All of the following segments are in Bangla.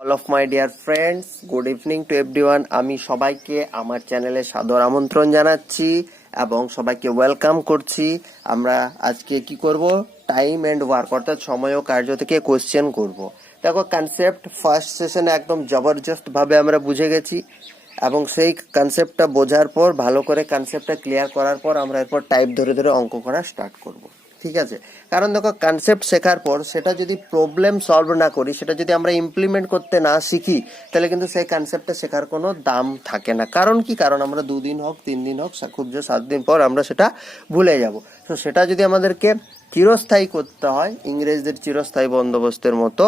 All of my dear friends good evening to everyone আমি সবাইকে আমার চ্যানেলে সাদর আমন্ত্রণ জানাচ্ছি এবং সবাইকে ওয়েলকাম করছি। আমরা আজকে কি করব? টাইম এন্ড ওয়ার্ক অর্থাৎ সময় ও কার্য থেকে কোশ্চেন করব। দেখো কনসেপ্ট ফার্স্ট সেশনে একদম জবরদস্ত ভাবে আমরা বুঝে গেছি এবং সেই কনসেপ্টটা বোঝার পর, ভালো করে কনসেপ্টটা ক্লিয়ার করার পর আমরা এরপর টাইপ ধরে ধরে অঙ্ক করা স্টার্ট করব। ঠিক আছে? কারণ দেখো কনসেপ্ট শেখার পর সেটা যদি প্রবলেম সলভ না করি, সেটা যদি আমরা ইমপ্লিমেন্ট করতে না শিখি, তাহলে কিন্তু সেই কনসেপ্টটা শেখার কোনো দাম থাকে না। কারণ কি? কারণ আমরা দুদিন হোক, তিন দিন হোক খুব জোর সাত দিন পর আমরা সেটা ভুলে যাব। তো সেটা যদি আমাদেরকে চিরস্থায়ী করতে হয়, ইংরেজদের চিরস্থায়ী বন্দোবস্তের মতো,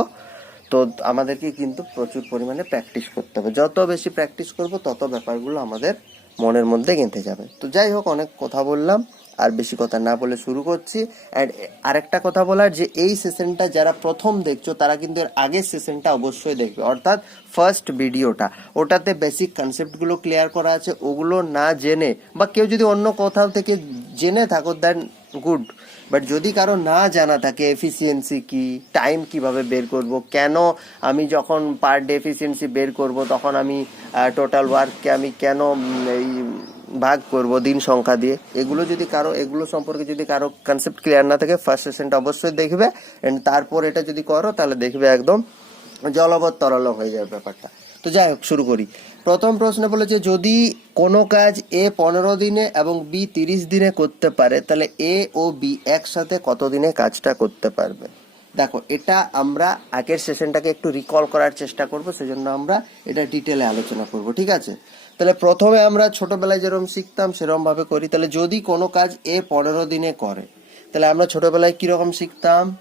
তো আমাদেরকে কিন্তু প্রচুর পরিমাণে প্র্যাকটিস করতে হবে। যত বেশি প্র্যাকটিস করব, তত ব্যাপারগুলো আমাদের মনের মধ্যে গেঁথে যাবে। তো যাই হোক, অনেক কথা বললাম। আর বেশি কথা না বলে শুরু করছি। অ্যান্ড আরেকটা কথা বলার যে এই সেশনটা যারা প্রথম দেখছ, তারা কিন্তু এর আগের সেশনটা অবশ্যই দেখবে। অর্থাৎ ফার্স্ট ভিডিওটা ওটাতে বেসিক কনসেপ্টগুলো ক্লিয়ার করা আছে। ওগুলো না জেনে বা কেউ যদি অন্য কোথাও থেকে জেনে থাকো দেন গুড বাট যদি কারও না জানা থাকে এফিসিয়েন্সি কি টাইম কীভাবে বের করব, কেন আমি যখন পার ডে এফিসিয়েন্সি বের করব, তখন আমি টোটাল ওয়ার্ককে আমি কেন এই ভাগ করব, দিন সংখ্যা দিয়ে। এগুলো যদি কারও, এগুলো সম্পর্কে যদি কারও কনসেপ্ট ক্লিয়ার না থাকে ফার্স্ট সেশনটা অবশ্যই দেখবে। এন্ড তারপর এটা যদি করো, তাহলে দেখবে একদম জলবৎ তরল হয়ে যাবে ব্যাপারটা। তো যাই হোক, শুরু করি। প্রথম প্রশ্ন বলেছে, যদি কোনো কাজ এ পনেরো দিনে এবং বি তিরিশ দিনে করতে পারে, তাহলে এ ও বি একসাথে কত দিনে কাজটা করতে পারবে? দেখো, এটা আমরা আগের সেশনটাকে একটু রিকল করার চেষ্টা করব, সেজন্য আমরা এটা ডিটেলে আলোচনা করব, ঠিক আছে? তাহলে প্রথমে আমরা ছোটবেলায় যেরকম শিখতাম সেরকম ভাবে করি। তাহলে যদি কোনো কাজ এ পনেরো দিনে করে, তাহলে আমরা ছোটবেলায় কীরকম শিখতাম?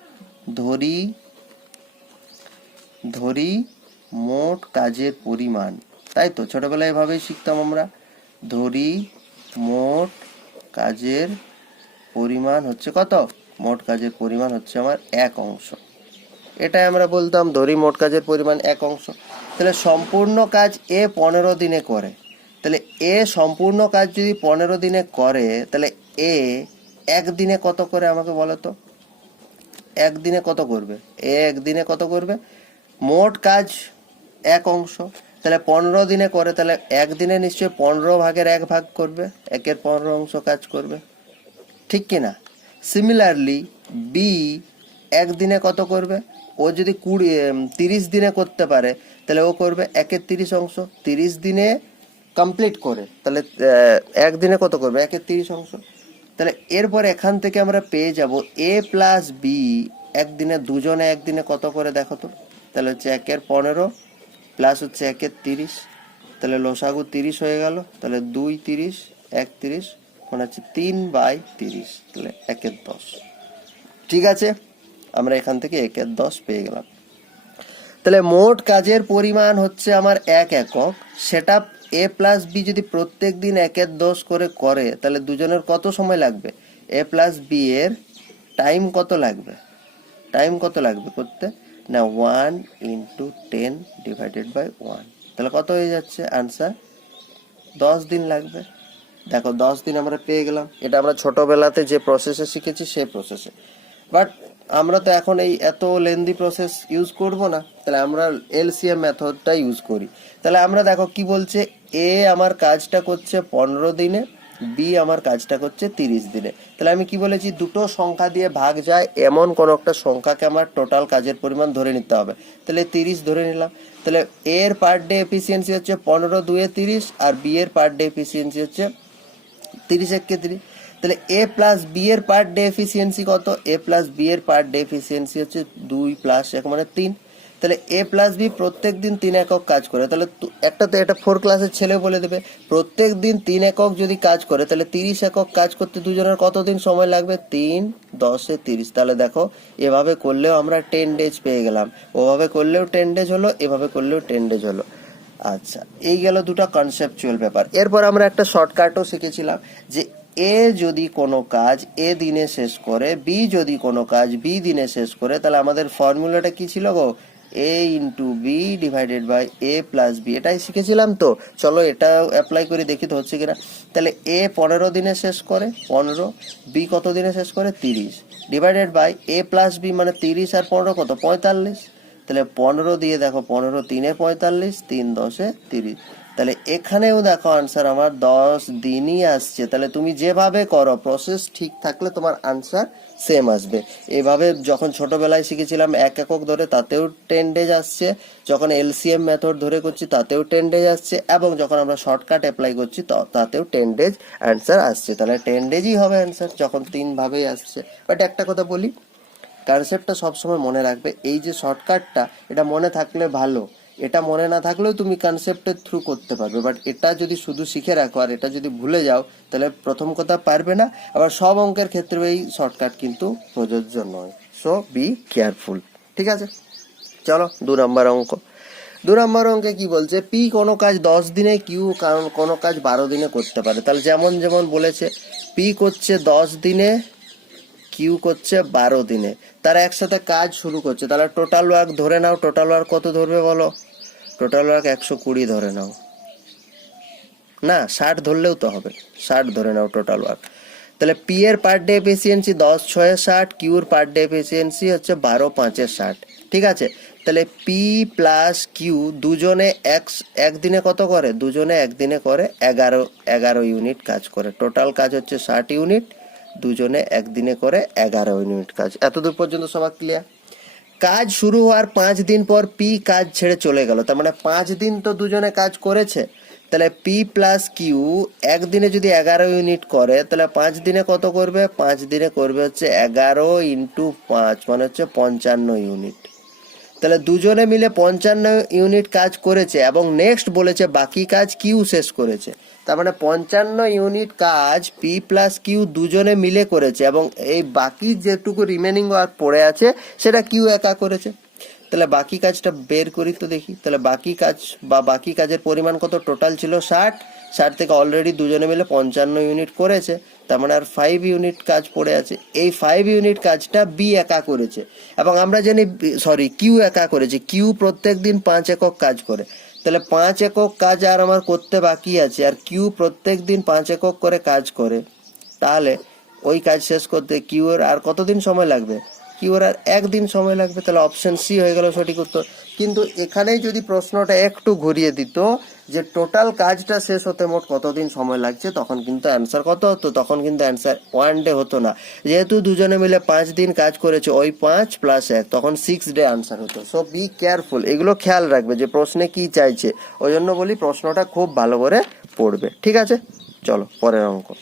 ধরি ধরি মোট কাজের পরিমাণ। তাই তো? ছোটবেলায় এভাবেই শিখতাম আমরা। ধরি মোট কাজের পরিমাণ হচ্ছে কত? মোট কাজের পরিমাণ হচ্ছে আমার এক অংশ। এটাই আমরা বলতাম, ধরি মোট কাজের পরিমাণ এক অংশ। তাহলে সম্পূর্ণ কাজ এ পনেরো দিনে করে। এ সম্পূর্ণ কাজ যদি পনেরো দিনে করে, তাহলে এ একদিনে কত করে আমাকে বলো তো? একদিনে কত করবে? এ একদিনে কত করবে? মোট কাজ এক অংশ। তাহলে পনেরো দিনে করে, তাহলে একদিনে নিশ্চয়ই পনেরো ভাগের এক ভাগ করবে, একের পনেরো অংশ কাজ করবে। ঠিক কি না? সিমিলারলি বি একদিনে কত করবে? ও যদি কুড়ি তিরিশ দিনে করতে পারে, তাহলে ও করবে একের তিরিশ অংশ। তিরিশ দিনে কমপ্লিট করে। তাহলে একদিনে কত করবে? একের তিরিশ অংশ। তাহলে এরপর এখান থেকে আমরা পেয়ে যাব এ প্লাস বি একদিনে, দুজনে একদিনে কত করে দেখো তো? তাহলে হচ্ছে একের পনেরো প্লাস হচ্ছে একের তিরিশ। তাহলে লোসাগু তিরিশ হয়ে গেল। তাহলে দুই তিরিশ, এক তিরিশ মানে হচ্ছে তিন বাই তিরিশ। তাহলে একের দশ। ঠিক আছে? আমরা এখান থেকে একের দশ পেয়ে গেলাম। তাহলে মোট কাজের পরিমাণ হচ্ছে আমার এক একক। সেটা এ প্লাস বি যদি প্রত্যেক দিন একের দশ করে করে, তাহলে দুজনের কত সময় লাগবে? এ প্লাস বি এর টাইম কত লাগবে? টাইম কত লাগবে করতে? না one into ten divided by one তাহলে কত হয়ে যাচ্ছে আনসার দশ দিন লাগবে। দেখো, দশ দিন আমরা পেয়ে গেলাম। এটা আমরা ছোটবেলাতে যে প্রসেসে শিখেছি, সেই প্রসেসে বাট আমরা তো এখন এই এত লেন্দি প্রসেস ইউজ করব না। তাহলে আমরা এলসিএম মেথডটা ইউজ করি। তাহলে আমরা দেখো কি বলছে এ আমার কাজটা করছে পনেরো দিনে, বি আমার কাজটা করছে তিরিশ দিনে। তাহলে আমি কি বলেছি? দুটো সংখ্যা দিয়ে ভাগ যায়, এমন কোন একটা সংখ্যাকে আমার টোটাল কাজের পরিমাণ ধরে নিতে হবে। তাহলে তিরিশ ধরে নিলাম। তাহলে এর পার ডে এফিসিয়েন্সি হচ্ছে পনেরো, দুয়ে তিরিশ, আর বি এর পার ডে এফিসিয়েন্সি হচ্ছে তিরিশ এককে তিরিশ। তাহলে এ প্লাস বি এর পার ডে এফিসিয়েন্সি কত? এ প্লাস বি এর পার ডে এফিসিয়েন্সি হচ্ছে দুই প্লাস এক মানে তিন। তাহলে এ প্লাস বি প্রত্যেক দিন তিন একক কাজ করে। তাহলে একটা তো এটা ফোর ক্লাসের ছেলে বলে দেবে। প্রত্যেক দিন তিন একক যদি কাজ করে, তাহলে তিরিশ একক কাজ করতে দুজনের কতদিন সময় লাগবে? তিন, দশে তিরিশ। তাহলে দেখো, এভাবে করলেও আমরা টেন ডেজ পেয়ে গেলাম। ওভাবে করলেও টেন ডেজ হলো, এভাবে করলেও টেন ডেজ হলো। আচ্ছা এই গেল দুটো কনসেপচুয়াল ব্যাপার। এরপর আমরা একটা শর্টকাটও শিখেছিলাম যে এ যদি কোনো কাজ এ দিনে শেষ করে বি যদি কোনো কাজ বি দিনে শেষ করে, তাহলে আমাদের ফর্মুলাটা কি ছিল গো? A into B divided by A plus B এটাই শিখেছিলাম তো। চলো এটা অ্যাপ্লাই করে দেখি তো হচ্ছে কিনা। তাহলে এ পনেরো দিনে শেষ করে, পনেরো বি কত দিনে শেষ করে? তিরিশ। Divided by A plus B মানে তিরিশ আর পনেরো কত? পঁয়তাল্লিশ। তাহলে পনেরো দিয়ে দেখো, পনেরো তিনে পঁয়তাল্লিশ, তিন দশে তিরিশ। তাহলে এখানেও দেখো আনসার আমার দশ দিনই আসছে। তাহলে তুমি যেভাবে করো প্রসেস ঠিক থাকলে তোমার আনসার সেম আসবে। এভাবে যখন ছোটবেলায় শিখেছিলাম এক একক ধরে, তাতেও টেন ডেজ আসছে। যখন এলসিএম মেথড ধরে করছি, তাতেও টেন ডেজ আসছে। এবং যখন আমরা শর্টকাট অ্যাপ্লাই করছি তাতেও টেন ডেজ অ্যান্সার আসছে। তাহলে টেন ডেজই হবে অ্যান্সার যখন তিনভাবেই আসছে। বাট একটা কথা বলি কনসেপ্টটা সবসময় মনে রাখবে, এই যে শর্টকাটটা এটা মনে থাকলে ভালো। এটা মনে না থাকলেও তুমি কনসেপ্টের থ্রু করতে পারবে। বাট এটা যদি শুধু শিখে রাখো আর এটা যদি ভুলে যাও, তাহলে প্রথম কথা পারবে না। আবার সব অঙ্কের ক্ষেত্রে এই শর্টকাট কিন্তু প্রযোজ্য নয়। সো বি কেয়ারফুল ঠিক আছে? চলো, দু নম্বর অঙ্ক। দু নম্বর অঙ্কে কি বলছে? পি কোনো কাজ দশ দিনে কিউ কারণ কোনো কাজ বারো দিনে করতে পারে। তাহলে যেমন যেমন বলেছে পি করছে দশ দিনে কিউ করছে বারো দিনে। তারা একসাথে কাজ শুরু করছে। তাহলে টোটাল ওয়ার্ক ধরে নাও। টোটাল ওয়ার্ক কত ধরবে বলো? টোটাল ওয়ার্ক একশো কুড়ি ধরে নাও। না, ষাট ধরলেও তো হবে। ষাট ধরে নাও টোটাল ওয়ার্ক তাহলে পি এর পার ডে এফিসিয়েন্সি দশ, ছয়ে, ষাট কিউর পার ডে এফিসিয়েন্সি হচ্ছে বারো, পাঁচে ষাট। ঠিক আছে? তাহলে পি প্লাস কিউ দুজনে এক, একদিনে কত করে? দুজনে একদিনে করে এগারো এগারো ইউনিট কাজ করে। টোটাল কাজ হচ্ছে ষাট ইউনিট দুজনে একদিনে করে এগারো ইউনিট কাজ। এতদূর পর্যন্ত সবার ক্লিয়ার কাজ শুরু হওয়ার পাঁচ দিন পর পি কাজ ছেড়ে চলে গেল। তার মানে পাঁচ দিন তো দুজনে কাজ করেছে। তাহলে পি প্লাস কিউ একদিনে যদি এগারো ইউনিট করে, তাহলে পাঁচ দিনে কত করবে? পাঁচ দিনে করবে হচ্ছে এগারো ইন্টু পাঁচ মানে হচ্ছে পঞ্চান্ন ইউনিট তাহলে দুজনে মিলে পঞ্চান্ন ইউনিট কাজ করেছে এবং নেক্সট বলেছে বাকি কাজ কিউ শেষ করেছে। তার মানে পঞ্চান্ন ইউনিট কাজ পি প্লাস কিউ দুজনে মিলে করেছে এবং এই বাকি যেটুকু রিমেনিং ওয়ার্ক পড়ে আছে, সেটা কিউ একা করেছে। তাহলে বাকি কাজটা বের করি তো দেখি। তাহলে বাকি কাজ বা বাকি কাজের পরিমাণ কত? টোটাল ছিল ষাট। ষাট থেকে অলরেডি দুজনে মিলে পঞ্চান্ন ইউনিট করেছে। তার মানে আর ফাইভ ইউনিট কাজ পড়ে আছে। এই ফাইভ ইউনিট কাজটা বি একা করেছে। এবং আমরা জানি সরি কিউ একা করেছে। কিউ প্রত্যেক দিন পাঁচ একক কাজ করে। তাহলে পাঁচ একক কাজ আর আমার করতে বাকি আছে, আর কিউ প্রত্যেক দিন পাঁচ একক করে কাজ করে। তাহলে ওই কাজ শেষ করতে কিউ এর আর কতদিন সময় লাগবে? কিউর আর একদিন সময় লাগবে, তাহলে অপশন সি হয়ে গেল সঠিক উত্তর। কিন্তু এখানেই যদি প্রশ্নটা একটু ঘুরিয়ে দিত যে টোটাল কাজটা শেষ হতে মোট কতদিন সময় লাগছে, তখন কিন্তু অ্যান্সার কত হতো? তখন কিন্তু অ্যান্সার ওয়ান ডে হতো না। যেহেতু দুজনে মিলে পাঁচ দিন কাজ করেছে, ওই পাঁচ প্লাস এক, তখন সিক্স ডে অ্যান্সার হতো। সো বি কেয়ারফুল এগুলো খেয়াল রাখবে যে প্রশ্নে কি চাইছে। ওই জন্য বলি, প্রশ্নটা খুব ভালো করে পড়বে। ঠিক আছে? চলো, পরের অঙ্ক।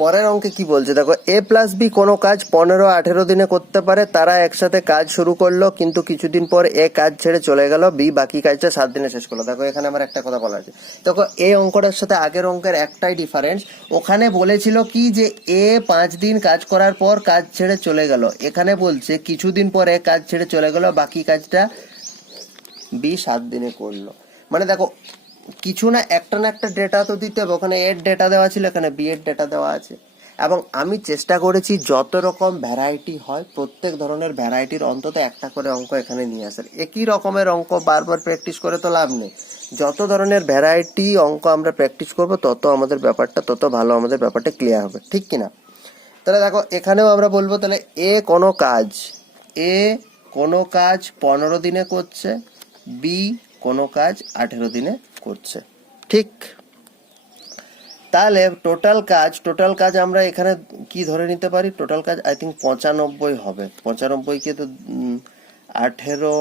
পরের অঙ্কে কি বলছে? দেখো এ প্লাস বি কোনো কাজ পনেরো, আঠেরো দিনে করতে পারে, তারা একসাথে কাজ শুরু করল, কিন্তু কিছুদিন পর এ কাজ ছেড়ে চলে গেল বি বাকি কাজটা সাত দিনে শেষ করল। দেখো, এখানে আমার একটা কথা বলা আছে। দেখো এই অঙ্কটার সাথে আগের অঙ্কের একটাই ডিফারেন্স ওখানে বলেছিল কি যে এ পাঁচ দিন কাজ করার পর কাজ ছেড়ে চলে গেল। এখানে বলছে কিছুদিন পর এ কাজ ছেড়ে চলে গেল, বাকি কাজটা বি সাত দিনে করল। মানে দেখো কিছু না, একটা না একটা ডেটা তো দিতে হবে। ওখানে এর ডেটা দেওয়া ছিল, এখানে বি এর ডেটা দেওয়া আছে। এবং আমি চেষ্টা করেছি যত রকম ভ্যারাইটি হয়, প্রত্যেক ধরনের ভ্যারাইটির অন্তত একটা করে অঙ্ক এখানে নিয়ে আসার। একই রকমের অঙ্ক বারবার প্র্যাকটিস করে তো লাভ নেই। যত ধরনের ভ্যারাইটি অঙ্ক আমরা প্র্যাকটিস করব, তত আমাদের ব্যাপারটা, তত ভালো আমাদের ব্যাপারটা ক্লিয়ার হবে। ঠিক কি না তাহলে দেখো, এখানেও আমরা বলব, তাহলে এ কোনো কাজ এ কোনো কাজ পনেরো দিনে করছে বি কোনো কাজ আঠেরো দিনে করছে। ঠিক? তাহলে টোটাল কাজ টোটাল কাজ আমরা এখানে কি ধরে নিতে পারি? টোটাল কাজ আই থিঙ্ক পঁচানব্বই হবে। পঁচানব্বইকে তো আঠেরো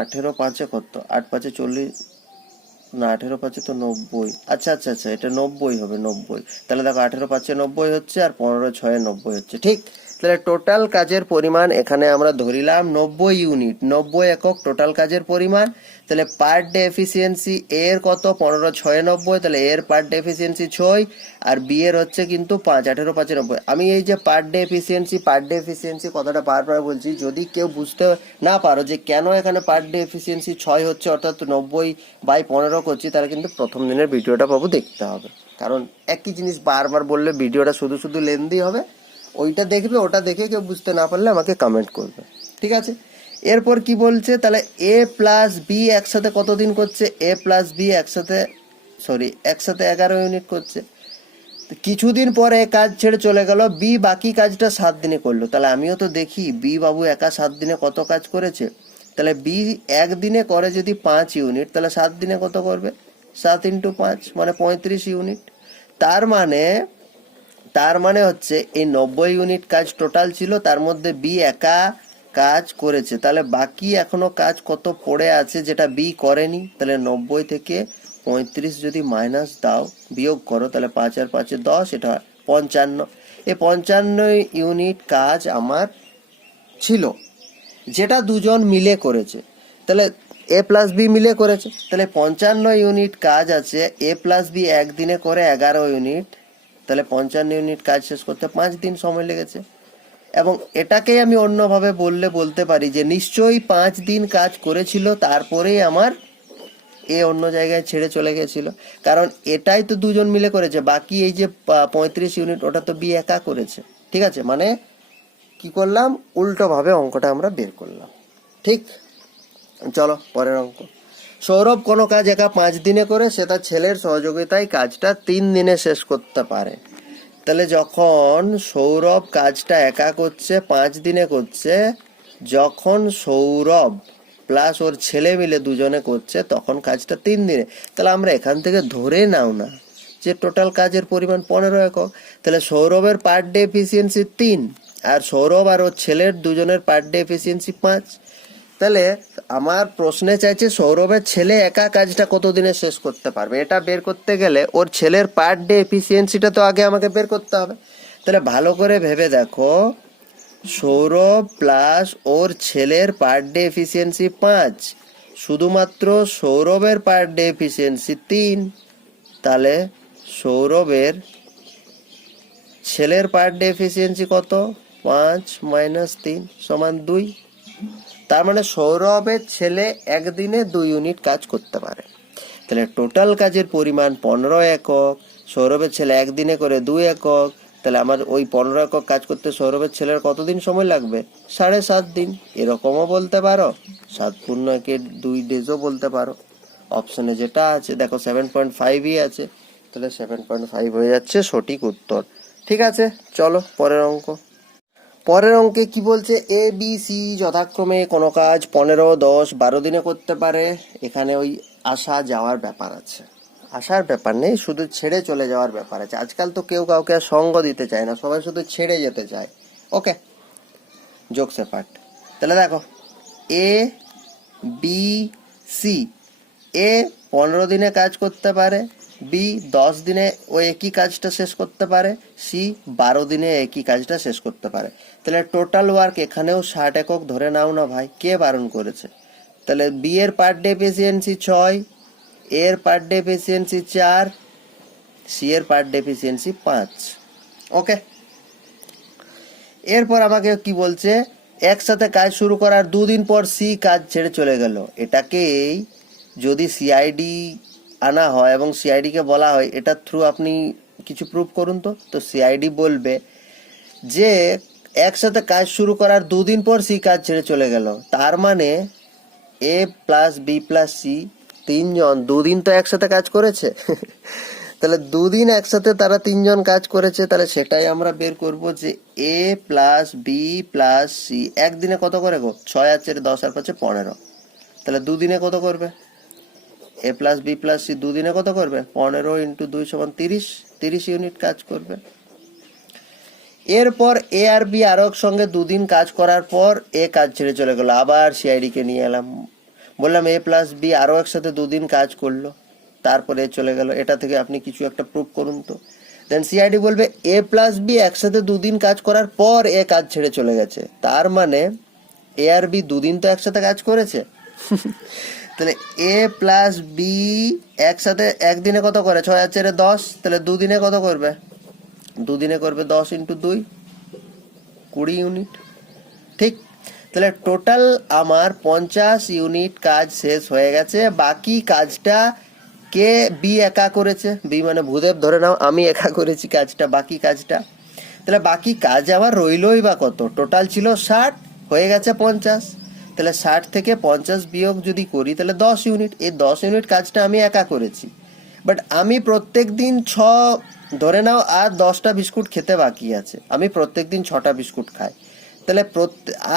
আঠেরো পাঁচে কত? আট পাঁচে চল্লিশ, না, আঠেরো পাঁচে তো নব্বই। আচ্ছা আচ্ছা আচ্ছা এটা নব্বই হবে, নব্বই। তাহলে দেখো আঠেরো পাঁচে নব্বই হচ্ছে আর পনেরো ছয়ে নব্বই হচ্ছে। ঠিক? তাহলে টোটাল কাজের পরিমাণ এখানে আমরা ধরিলাম নব্বই ইউনিট নব্বই একক টোটাল কাজের পরিমাণ। তাহলে পার ডে এফিসিয়েন্সি এর কত? পনেরো, ছয়, নব্বই। তাহলে এর পার ডে এফিসিয়েন্সি ছয়, আর বি এর হচ্ছে কিন্তু পাঁচ, আঠেরো পাঁচে নব্বই আমি এই যে per day efficiency per day efficiency কথাটা বারবার বলছি, যদি কেউ বুঝতে না পারো যে কেন এখানে পার ডে এফিসিয়েন্সি ছয় হচ্ছে, অর্থাৎ নব্বই বাই পনেরো করছি, তাহলে কিন্তু প্রথম দিনের ভিডিওটা পাবো দেখতে হবে। কারণ একই জিনিস বারবার বললে ভিডিওটা শুধু শুধু লেন্দি হবে। ওইটা দেখবে, ওটা দেখে কেউ বুঝতে না পারলে আমাকে কমেন্ট করবে। ঠিক আছে? এরপর কি বলছে? তাহলে এ প্লাস বি একসাথে কতদিন করছে? এ প্লাস বি একসাথে সরি একসাথে এগারো ইউনিট করছে। কিছুদিন পরে কাজ ছেড়ে চলে গেল। বি বাকি কাজটা সাত দিনে করল। তাহলে আমিও তো দেখি বি বাবু একা সাত দিনে কত কাজ করেছে? তাহলে বি একদিনে করে যদি পাঁচ ইউনিট তাহলে সাত দিনে কত করবে? সাত ইন্টু পাঁচ মানে পঁয়ত্রিশ ইউনিট তার মানে তার মানে হচ্ছে এই নব্বই ইউনিট কাজ টোটাল ছিল, তার মধ্যে বি একা কাজ করেছে। তাহলে বাকি এখনও কাজ কত পড়ে আছে যেটা বি করেনি? তাহলে নব্বই থেকে পঁয়ত্রিশ যদি মাইনাস দাও, বিয়োগ করো, তাহলে পাঁচ আর পাঁচে দশ, এটা পঞ্চান্ন। এই পঞ্চান্ন ইউনিট কাজ আমার ছিল, যেটা দুজন মিলে করেছে। তাহলে এ প্লাস বি মিলে করেছে। তাহলে পঞ্চান্ন ইউনিট কাজ আছে এ প্লাস বি একদিনে করে এগারো ইউনিট তাহলে পঞ্চান্ন ইউনিট কাজ শেষ করতে পাঁচ দিন সময় লেগেছে। এবং এটাকেই আমি অন্যভাবে বললে বলতে পারি যে, নিশ্চয়ই পাঁচ দিন কাজ করেছিল, তারপরেই আমার এ অন্য জায়গায় ছেড়ে চলে গেছিল। কারণ এটাই তো দুজন মিলে করেছে, বাকি এই যে পঁয়ত্রিশ ইউনিট, ওটা তো বি একা করেছে। ঠিক আছে? মানে কি করলাম? উল্টোভাবে অঙ্কটা আমরা বের করলাম। ঠিক? চলো, পরের অঙ্ক। সৌরভ কোনো কাজ একা পাঁচ দিনে করে, সে তার ছেলের সহযোগিতায় কাজটা তিন দিনে শেষ করতে পারে। তাহলে যখন সৌরভ কাজটা একা করছে, পাঁচ দিনে করছে, যখন সৌরভ প্লাস ওর ছেলে মিলে দুজনে করছে, তখন কাজটা তিন দিনে। তাহলে আমরা এখান থেকে ধরে নাও না যে টোটাল কাজের পরিমাণ পনেরো একক। তাহলে সৌরভের পার ডে এফিসিয়েন্সি তিন, আর সৌরভ আর ওর ছেলের দুজনের পার ডে এফিসিয়েন্সি পাঁচ। তাহলে আমার প্রশ্নে চাইছে সৌরভের ছেলে একা কাজটা কতদিনে শেষ করতে পারবে? এটা বের করতে গেলে ওর ছেলের পার ডে এফিসিয়েন্সিটা তো আগে আমাকে বের করতে হবে। তাহলে ভালো করে ভেবে দেখো, সৌরভ প্লাস ওর ছেলের পার ডে এফিসিয়েন্সি পাঁচ, শুধুমাত্র সৌরভের পার ডে এফিসিয়েন্সি তিন, তাহলে সৌরভের ছেলের পার ডে এফিসিয়েন্সি কত? পাঁচ মাইনাস তিন সমান দুই। তার মানে সৌরভের ছেলে একদিনে দুই ইউনিট কাজ করতে পারে। তাহলে টোটাল কাজের পরিমাণ পনেরো একক, সৌরভের ছেলে একদিনে করে দুই একক, তাহলে আমার ওই পনেরো একক কাজ করতে সৌরভের ছেলের কতদিন সময় লাগবে? সাড়ে সাত দিন। এরকমও বলতে পারো? সাত পূর্ণ একের দুই ডেজও বলতে পারো। অপশনে যেটা আছে, দেখো সেভেন পয়েন্ট ফাইভই আছে। তাহলে সেভেন পয়েন্ট ফাইভ হয়ে যাচ্ছে সঠিক উত্তর। ঠিক আছে, চলো পরের অঙ্ক। পরের অঙ্কে কি বলছে? এ বি সি যথাক্রমে কোনো কাজ পনেরো, দশ, বারো দিনে করতে পারে। এখানে ওই আসা যাওয়ার ব্যাপার আছে। আসার ব্যাপার নেই, শুধু ছেড়ে চলে যাওয়ার ব্যাপার আছে। আজকাল তো কেউ কাউকে আর সঙ্গ দিতে চায় না, সবাই শুধু ছেড়ে যেতে চায়। ওকে যোগ পার্ট তাহলে দেখো এ বি সি এ পনেরো দিনে কাজ করতে পারে বি, দশ দিনে ও একই কাজটা শেষ করতে পারে। সি, বারো দিনে একই কাজটা শেষ করতে পারে। তাহলে টোটাল ওয়ার্ক এখানেও ষাট একক ধরে নাও না ভাই, কে বারণ করেছে? তাহলে বি এর পার ডে এফিসিয়েন্সি ছয় এর পার ডে এফিসিয়েন্সি চার সি এর পার ডে এফিসিয়েন্সি পাঁচ। ওকে? এরপর আমাকে কি বলছে? একসাথে কাজ শুরু করার দুদিন পর সি কাজ ছেড়ে চলে গেল। এটাকেই যদি সিআইডি আনা হয় এবং সিআইডিকে বলা হয় এটার থ্রু আপনি কিছু প্রুফ করুন তো? তো সিআইডি বলবে যে, একসাথে কাজ শুরু করার দুদিন পর সি কাজ ছেড়ে চলে গেল। তার মানে A plus B plus C তিনজন দুদিন তো একসাথে কাজ করেছে। তাহলে দুদিন একসাথে তারা তিনজন কাজ করেছে, তাহলে সেটাই আমরা বের করব যে A plus B plus C একদিনে কত করে গো? ছয় আর চারে দশ আর পাঁচে পনেরো। তাহলে দুদিনে কত করবে? A plus B plus C দুদিনে কত করবে? পনেরো ইন্টু দুই সমান তিরিশ তিরিশ ইউনিট কাজ করবে। এরপর এ আর বি আরও সঙ্গে দুদিন কাজ করার পর এ কাজ ছেড়ে চলে গেলো। আবার সিআইডি কে নিয়ে এলাম। বললাম এ প্লাস বি আরও একসাথে দুদিন কাজ করল। তারপরে চলে গেল। এটা থেকে আপনি কিছু একটা প্রুফ করুন তো। দেন সিআইডি বলবে এ প্লাস বি একসাথে দুদিন কাজ করার পর এ কাজ ছেড়ে চলে গেছে। তার মানে এ আর বি দুদিন তো একসাথে কাজ করেছে। তাহলে এ প্লাস বি একসাথে একদিনে কত করে? ছয় আর চারে দশ, তাহলে দুদিনে কত করবে? দুদিনে করবে দশ ইন্টু দুই, কুড়ি ইউনিট ঠিক? তাহলে টোটাল আমার পঞ্চাশ ইউনিট কাজ শেষ হয়ে গেছে। বাকি কাজটা কে বি একা করেছে? বি মানে ভূদেব, ধরে নাও, আমি একা করেছি কাজটা, বাকি কাজটা। তাহলে বাকি কাজ আবার রইলই বা কত? টোটাল ছিল ষাট, হয়ে গেছে পঞ্চাশ। তাহলে ষাট থেকে পঞ্চাশ বিয়োগ যদি করি, তাহলে দশ ইউনিট এই দশ ইউনিট কাজটা আমি একা করেছি। বাট আমি প্রত্যেক দিন ছ, ধরে নাও আর দশটা বিস্কুট খেতে বাকি আছে। আমি প্রত্যেক দিন ছটা বিস্কুট খাই। তাহলে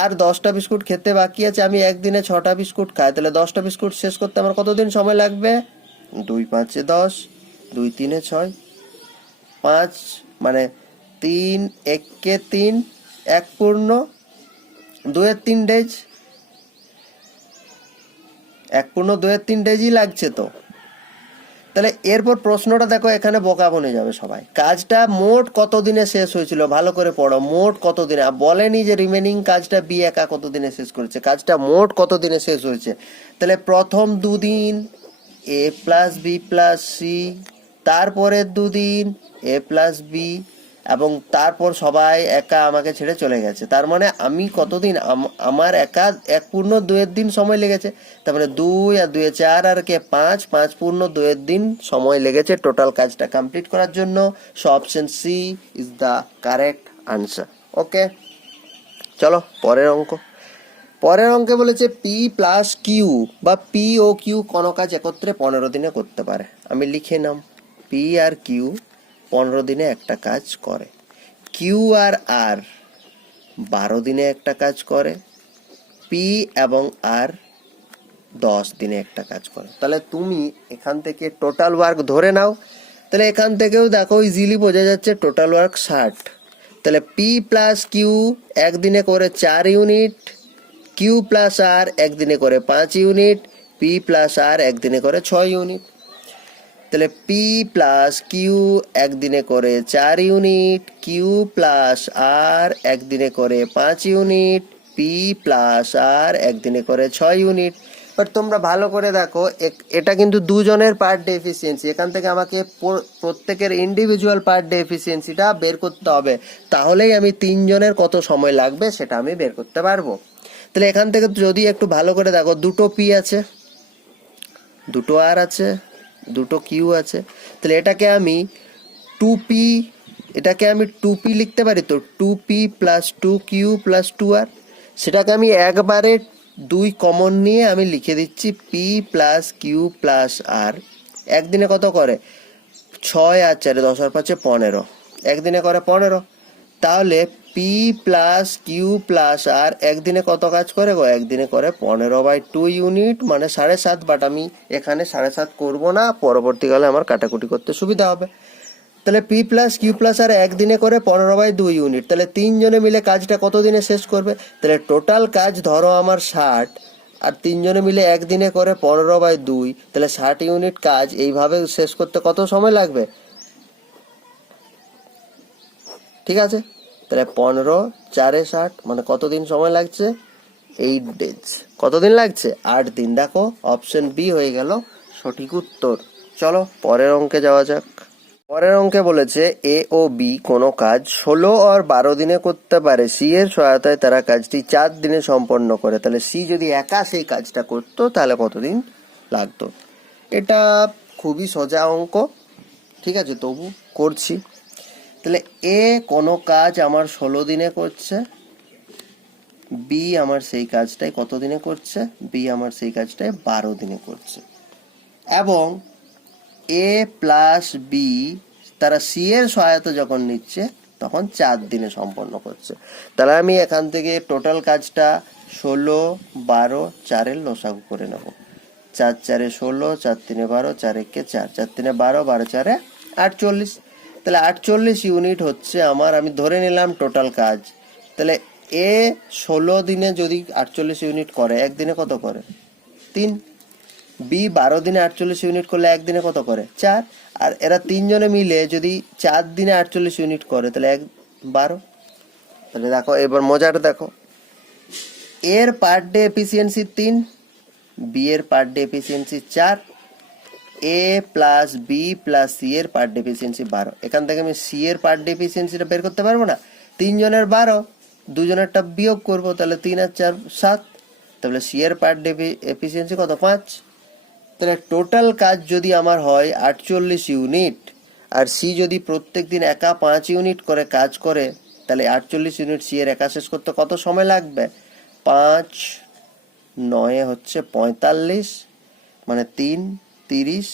আর দশটা বিস্কুট খেতে বাকি আছে, আমি একদিনে ছটা বিস্কুট খাই। তাহলে দশটা বিস্কুট শেষ করতে আমার কতদিন সময় লাগবে? দুই পাঁচে দশ, দুই তিনে ছয়, পাঁচ মানে তিন এককে তিন, এক পূর্ণ দুয়ের তিন ডেজ। এক পূর্ণ দুয়ের তিন ডেজই লাগছে তো। তাহলে এরপর প্রশ্নটা দেখো, এখানে বোকা বনে যাবে সবাই। কাজটা মোট কত দিনে শেষ হয়েছিল? ভালো করে পড়ো, মোট কত দিনে বলেনি যে রিমেনিং কাজটা বি একা কত দিনে শেষ করেছে। কাজটা মোট কত দিনে শেষ হয়েছে? তাহলে প্রথম দুদিন A plus B plus C তারপরের দুদিন এ প্লাস বি এবং তারপর সবাই একা আমাকে ছেড়ে চলে গেছে। তার মানে আমি কতদিন আমার একা এক পূর্ণ দুয়ের দিন সময় লেগেছে। তারপরে দুই আর দুয়ে চার আর কে পাঁচ পাঁচ পূর্ণ দুয়ের দিন সময় লেগেছে টোটাল কাজটা কমপ্লিট করার জন্য। So option C is the correct answer okay চলো, পরের অঙ্ক। পরের অঙ্কে বলেছে পি প্লাস কিউ বা পি ও কিউ কোনো কাজ একত্রে পনেরো দিনে করতে পারে। আমি লিখে নাম পি আর কিউ পনেরো দিনে একটা কাজ করে। কিউ আর আর বারো দিনে একটা কাজ করে। পি এবং আর দশ দিনে একটা কাজ করে। তাহলে তুমি এখান থেকে টোটাল ওয়ার্ক ধরে নাও। তাহলে এখান থেকেও দেখো ইজিলি বোঝা যাচ্ছে টোটাল ওয়ার্ক ষাট। তাহলে পি প্লাস কিউ একদিনে করে চার ইউনিট কিউ প্লাস আর একদিনে করে পাঁচ ইউনিট পি প্লাস আর একদিনে করে ছয় ইউনিট তাহলে পি প্লাস কিউ একদিনে করে চার ইউনিট কিউ প্লাস আর একদিনে করে পাঁচ ইউনিট পি প্লাস আর একদিনে করে ছয় ইউনিট বাট তোমরা ভালো করে দেখো এটা কিন্তু দুজনের পার ডে এফিসিয়েন্সি এখান থেকে আমাকে প্রত্যেকের ইন্ডিভিজুয়াল পার ডে এফিসিয়েন্সিটা বের করতে হবে। তাহলেই আমি তিনজনের কত সময় লাগবে সেটা আমি বের করতে পারব। তাহলে এখান থেকে যদি একটু ভালো করে দেখো, দুটো পি আছে, দুটো আর আছে দুটো কিউ আছে। তাহলে এটাকে আমি টু পি এটাকে আমি টু পি লিখতে পারি তো two P plus two Q plus two R সেটাকে আমি একবারে দুই কমন নিয়ে আমি লিখে দিচ্ছি P plus Q plus R একদিনে কত করে? ছয় আর চারে দশ আর পাঁচে পনেরো। একদিনে করে পনেরো। তাহলে P plus Q plus R একদিনে কত কাজ করে গো? একদিনে করে পনেরো বাই টু ইউনিট মানে সাড়ে সাত বাট আমি এখানে সাড়ে সাত করব না, পরবর্তীকালে আমার কাটাকুটি করতে সুবিধা হবে। তাহলে P plus Q plus R একদিনে করে পনেরো বাই দুই ইউনিট তাহলে তিনজনে মিলে কাজটা কত দিনে শেষ করবে? তাহলে টোটাল কাজ ধরো আমার ষাট, আর তিনজনে মিলে একদিনে করে পনেরো বাই দুই, তাহলে ষাট ইউনিট কাজ এইভাবে শেষ করতে কত সময় লাগবে? ঠিক আছে? তাহলে পনেরো, চারে ষাট মানে কতদিন সময় লাগছে? এইট ডেজ কতদিন লাগছে? আট দিন। দেখো অপশন বি হয়ে গেল সঠিক উত্তর। চলো, পরের অঙ্কে যাওয়া যাক। পরের অঙ্কে বলেছে এ ও বি কোনো কাজ ষোলো আর বারো দিনে করতে পারে। সি এর সহায়তায় তারা কাজটি চার দিনে সম্পন্ন করে। তাহলে সি যদি একা সেই কাজটা করতো, তাহলে কতদিন লাগতো? এটা খুবই সোজা অঙ্ক। ঠিক আছে, তবু করছি। তাহলে এ কোনো কাজ আমার ষোলো দিনে করছে, বি আমার সেই কাজটাই কত দিনে করছে, বি আমার সেই কাজটাই বারো দিনে করছে। এবং এ প্লাস বি, তারা সি এর সহায়তা যখন নিচ্ছে, তখন চার দিনে সম্পন্ন করছে। তাহলে আমি এখান থেকে টোটাল কাজটা ষোলো, বারো, চারের লসাগু করে নেব। চার, চারে ষোলো, চার, তিনে বারো, চার, একে চার। চার, তিনে বারো বারো, চারে আটচল্লিশ। তাহলে আটচল্লিশ ইউনিট হচ্ছে আমার, আমি ধরে নিলাম টোটাল কাজ। তাহলে এ ষোলো দিনে যদি আটচল্লিশ ইউনিট করে, একদিনে কত করে? তিন। বি, বারো দিনে আটচল্লিশ ইউনিট করলে একদিনে কত করে? চার। আর এরা তিনজনে মিলে যদি চার দিনে আটচল্লিশ ইউনিট করে, তাহলে এক, বারো। তাহলে দেখো, এবার মজাটা দেখো। এর পার ডে এফিসিয়েন্সি তিন, বি এর পার ডে এফিসিয়েন্সি চার A plus B plus C এর পার ডে এফিসিয়েন্সি বারো। এখান থেকে আমি সি এর পার ডে এফিসিয়েন্সিটা বের করতে পারব না। তিনজনের বারো, দুজনেরটা বিয়োগ করব, তাহলে তিন আর চার, সাত। তাহলে সি এর পার এফিসিয়েন্সি কত? পাঁচ। তাহলে টোটাল কাজ যদি আমার হয় আটচল্লিশ ইউনিট আর সি যদি প্রত্যেক দিন একা পাঁচ ইউনিট করে কাজ করে, তাহলে আটচল্লিশ ইউনিট সি এর একা শেষ করতে কত সময় লাগবে? পাঁচ, নয়ে হচ্ছে পঁয়তাল্লিশ মানে তিন তিরিশ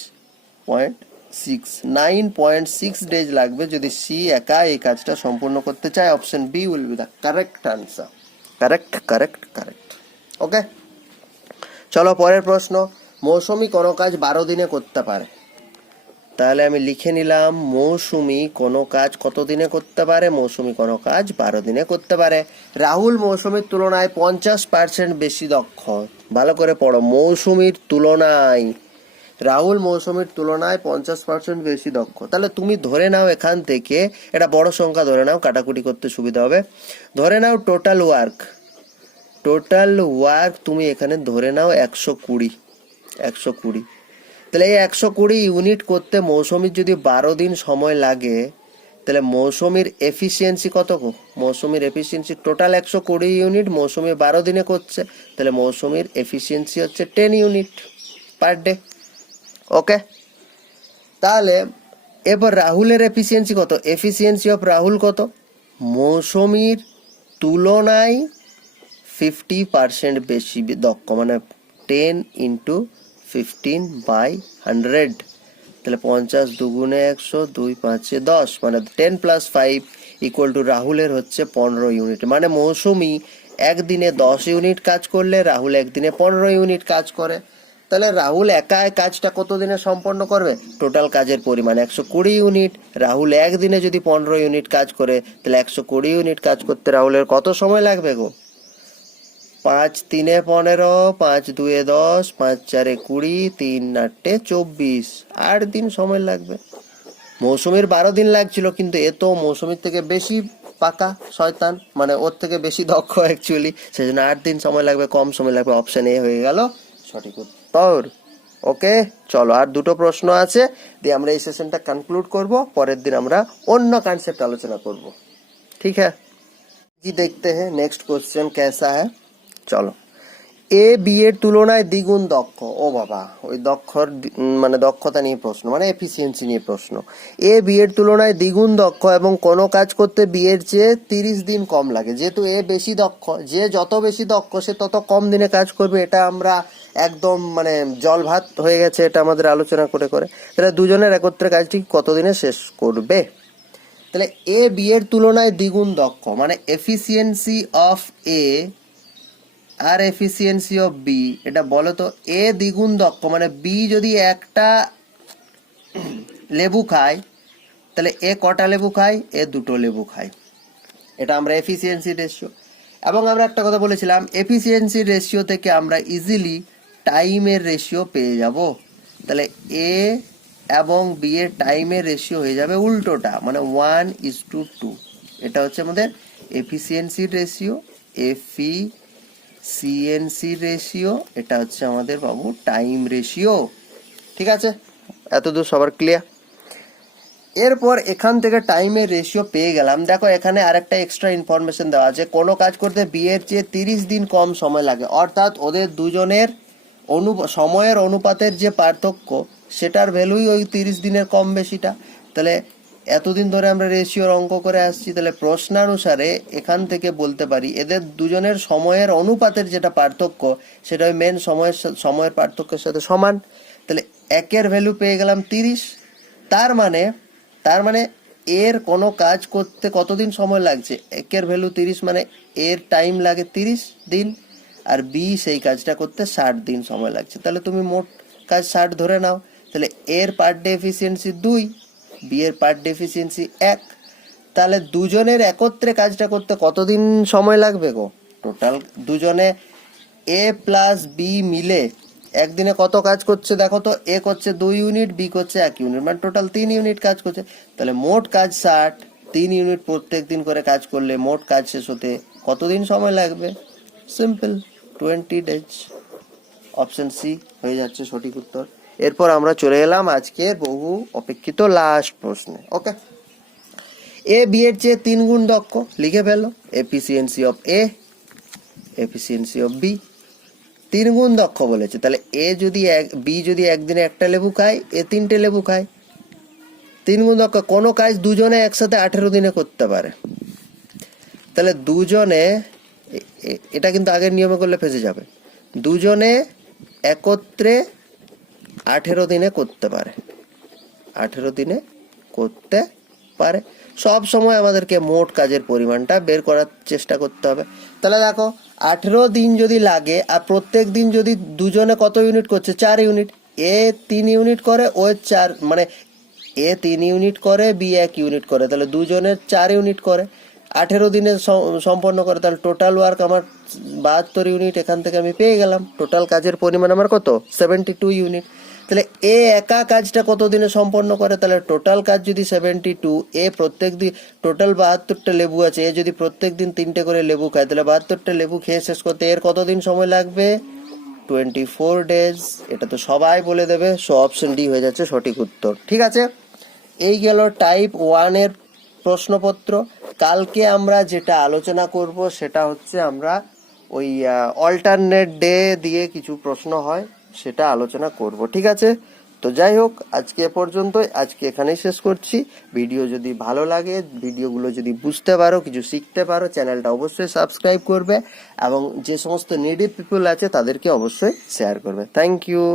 point six nine point six days লাগবে যদি সি একা এই কাজটা সম্পূর্ণ করতে চায় option B will be the correct answer correct correct correct okay চলো পরের প্রশ্ন। মৌসুমি কোনো কাজ বারো দিনে করতে পারে। তাহলে আমি লিখে নিলাম মৌসুমি কোনো কাজ কত দিনে করতে পারে? মৌসুমি কোনো কাজ বারো দিনে করতে পারে। রাহুল মৌসুমীর তুলনায় পঞ্চাশ পার্সেন্ট বেশি দক্ষ। ভালো করে পড়ো। মৌসুমীর তুলনায় রাহুল মৌসুমীর তুলনায় পঞ্চাশ পার্সেন্ট বেশি দক্ষ। তাহলে তুমি ধরে নাও এখান থেকে, এটা বড় সংখ্যা ধরে নাও, কাটাকুটি করতে সুবিধা হবে। ধরে নাও টোটাল ওয়ার্ক টোটাল ওয়ার্ক তুমি এখানে ধরে নাও একশো কুড়ি একশো কুড়ি। তাহলে এই একশো কুড়ি ইউনিট করতে মৌসুমির যদি বারো দিন সময় লাগে, তাহলে মৌসুমির এফিসিয়েন্সি কত মৌসুমির এফিসিয়েন্সি টোটাল একশো কুড়ি ইউনিট মৌসুমি বারো দিনে করছে, তাহলে মৌসুমির এফিসিয়েন্সি হচ্ছে ten unit per day okay তাহলে এবার রাহুলের এফিসিয়েন্সি কত এফিসিয়েন্সি অফ রাহুল কত মৌসুমির তুলনায় ফিফটি পার্সেন্ট বেশি দক্ষ মানে ten into fifteen by hundred তাহলে পঞ্চাশ দুগুণে একশো দুই পাঁচে দশ মানে ten plus five equal to রাহুলের হচ্ছে পনেরো ইউনিট মানে মৌসুমি একদিনে দশ ইউনিট কাজ করলে রাহুল একদিনে পনেরো ইউনিট কাজ করে তাহলে রাহুল একা এই কাজটা কত দিনে সম্পন্ন করবে? টোটাল কাজের পরিমাণ একশো কুড়ি ইউনিট রাহুল একদিনে যদি পনেরো ইউনিট কাজ করে, তাহলে একশো কুড়ি ইউনিট কাজ করতে রাহুলের কত সময় লাগবে গো? পাঁচ তিনে পনেরো, পাঁচ দুয়ে দশ, পাঁচ চারে কুড়ি, তিন আটে চব্বিশ। আট দিন সময় লাগবে। মৌসুমীর বারো দিন লাগছিল, কিন্তু এ তো মৌসুমীর থেকে বেশি পাকা শয়তান মানে ওর থেকে বেশি দক্ষ অ্যাকচুয়ালি সেজন্য আট দিন সময় লাগবে, কম সময় লাগবে অপশন এ হয়ে গেল সঠিক উত্তর। তর। ওকে? চলো, আর দুটো প্রশ্ন আছে। দিয়ে আমরা এই সেশনটা কনক্লুড করব। পরের দিন আমরা অন্য কনসেপ্ট আলোচনা করব। ঠিক হ্যাঁ? কি দেখতে হ্যাঁ? নেক্সট কোশ্চেন কেসা হ্যাঁ? চলো। এ বি এর তুলনায় দ্বিগুণ দক্ষ। ও বাবা, ওই দক্ষর মানে দক্ষতা নিয়ে প্রশ্ন মানে এফিসিয়েন্সি নিয়ে প্রশ্ন। এ বি এর তুলনায় দ্বিগুণ দক্ষ এবং কোনো কাজ করতে বি এর চেয়ে তিরিশ দিন কম লাগে। যেহেতু এ বেশি দক্ষ, যে যত বেশি দক্ষ সে তত কম দিনে কাজ করবে। এটা আমরা একদম মানে জল ভাত হয়ে গেছে এটা আমাদের আলোচনা করে করে। তাহলে দুজনের একত্রে কাজটি কতদিনে শেষ করবে? তাহলে এ বি এর তুলনায় দ্বিগুণ দক্ষ মানে এফিসিয়েন্সি অফ এ আর এফিসিয়েন্সি অফ বি এটা বলো তো এ দ্বিগুণ দক্ষ মানে বি যদি একটা লেবু খায়, তাহলে এ কটা লেবু খায়? এ দুটো লেবু খায়। এটা আমরা এফিসিয়েন্সি রেশিও এবং আমরা একটা কথা বলেছিলাম এফিসিয়েন্সি রেশিও থেকে আমরা ইজিলি টাইমের রেশিও পেয়ে যাব। তাহলে এ এবং বি এর টাইমের রেশিও হয়ে যাবে উল্টোটা মানে ওয়ান ইজ টু টু এটা হচ্ছে আমাদের efficiency ratio efficiency ratio এটা হচ্ছে আমাদের বাবু টাইম রেশিও ঠিক আছে? এতদূর সবার ক্লিয়ার এরপর এখান থেকে টাইমের রেশিও পেয়ে গেলাম। দেখো, এখানে আরেকটা এক্সট্রা ইনফরমেশন দেওয়া আছে। কোনো কাজ করতে বিয়ের চেয়ে তিরিশ দিন কম সময় লাগে। অর্থাৎ ওদের দুজনের অনু, সময়ের অনুপাতের যে পার্থক্য, সেটার ভ্যালুই ওই তিরিশ দিনের কম বেশিটা। তাহলে এতদিন ধরে আমরা রেশিওর অঙ্ক করে আসছি, তাহলে প্রশ্নানুসারে এখান থেকে বলতে পারি, এদের দুজনের সময়ের অনুপাতের যেটা পার্থক্য, সেটা ওই মেন সময়ের সময়ের পার্থক্যের সাথে সমান। তাহলে একের ভ্যালু পেয়ে গেলাম তিরিশ, তার মানে তার মানে এর কোনো কাজ করতে কতদিন সময় লাগছে? একের ভ্যালু তিরিশ মানে এর টাইম লাগে তিরিশ দিন। আর বি সেই কাজটা করতে ষাট দিন সময় লাগছে। তাহলে তুমি মোট কাজ ষাট ধরে নাও। তাহলে এর পার ডে এফিসিয়েন্সি দুই বি এর পার ডে এফিসিয়েন্সি এক। তাহলে দুজনের একত্রে কাজটা করতে কতদিন সময় লাগবে গো? টোটাল দুজনে এ প্লাস বি মিলে একদিনে কত কাজ করছে দেখো তো এ করছে দুই ইউনিট বি করছে এক ইউনিট মানে টোটাল তিন ইউনিট কাজ করছে। তাহলে মোট কাজ ষাট, তিন ইউনিট প্রত্যেক দিন করে কাজ করলে মোট কাজ শেষ হতে কতদিন সময় লাগবে? Simple twenty days option C হয়ে যাচ্ছে সঠিক উত্তর। এরপর আমরা চলে এলাম আজকের বহু অপেক্ষিত লাস্ট প্রশ্নে ওকে এ বি এর চেয়ে তিন গুণ দক্ষ, লিখে ফেলো। Efficiency of A efficiency of B তিন গুণ দক্ষ বলেছে। তাহলে এ যদি এক বি যদি একদিনে একটা লেবু খায় এ তিনটে লেবু খায়। তিন গুণ দক্ষ, কোনো কাজ দুজনে একসাথে আঠেরো দিনে করতে পারে। তাহলে দুজনে এটা কিন্তু আগের নিয়মে করলে ফেসে যাবে। দুজনে একত্রে আঠেরো দিনে করতে পারে। আঠেরো দিনে করতে পারে। সব সময় আমাদেরকে মোট কাজের পরিমাণটা বের করার চেষ্টা করতে হবে। তাহলে দেখো, আঠেরো দিন যদি লাগে, আর প্রত্যেক দিন যদি দুজনে কত ইউনিট করছে? চার ইউনিট। এ তিন ইউনিট করে, ও চার মানে এ তিন ইউনিট করে, বি এক ইউনিট করে। তাহলে দুজনের চার ইউনিট করে। আঠেরো দিনে সম্পন্ন করে, তাহলে টোটাল ওয়ার্ক আমার বাহাত্তর ইউনিট এখান থেকে আমি পেয়ে গেলাম। টোটাল কাজের পরিমাণ আমার কত? সেভেন্টি টু ইউনিট তাহলে এ একা কাজটা কত দিনে সম্পন্ন করে? তাহলে টোটাল কাজ যদি সেভেন্টি টু এ প্রত্যেক দিন টোটাল বাহাত্তরটা লেবু আছে, এ যদি প্রত্যেক দিন তিনটে করে লেবু খায়, তাহলে বাহাত্তরটা লেবু খেয়ে শেষ করতে এর কতদিন সময় লাগবে? টোয়েন্টি ফোর ডেজ এটা তো সবাই বলে দেবে, সো অপশন ডি হয়ে যাচ্ছে সঠিক উত্তর। ঠিক আছে? এই গেল টাইপ ওয়ানের প্রশ্নপত্র। কালকে আমরা যেটা আলোচনা করব সেটা হচ্ছে আমরা ওই অল্টারনেট ডে দিয়ে কিছু প্রশ্ন হয়, সেটা আলোচনা করব, ঠিক আছে? তো যাই হোক, আজকে এ পর্যন্তই। আজকে এখানেই শেষ করছি। ভিডিও যদি ভালো লাগে, ভিডিওগুলো যদি বুঝতে পারো, কিছু শিখতে পারো, চ্যানেলটা অবশ্যই সাবস্ক্রাইব করবে এবং যে সমস্ত নিডি পিপল আছে, তাদেরকে অবশ্যই শেয়ার করবে। Thank you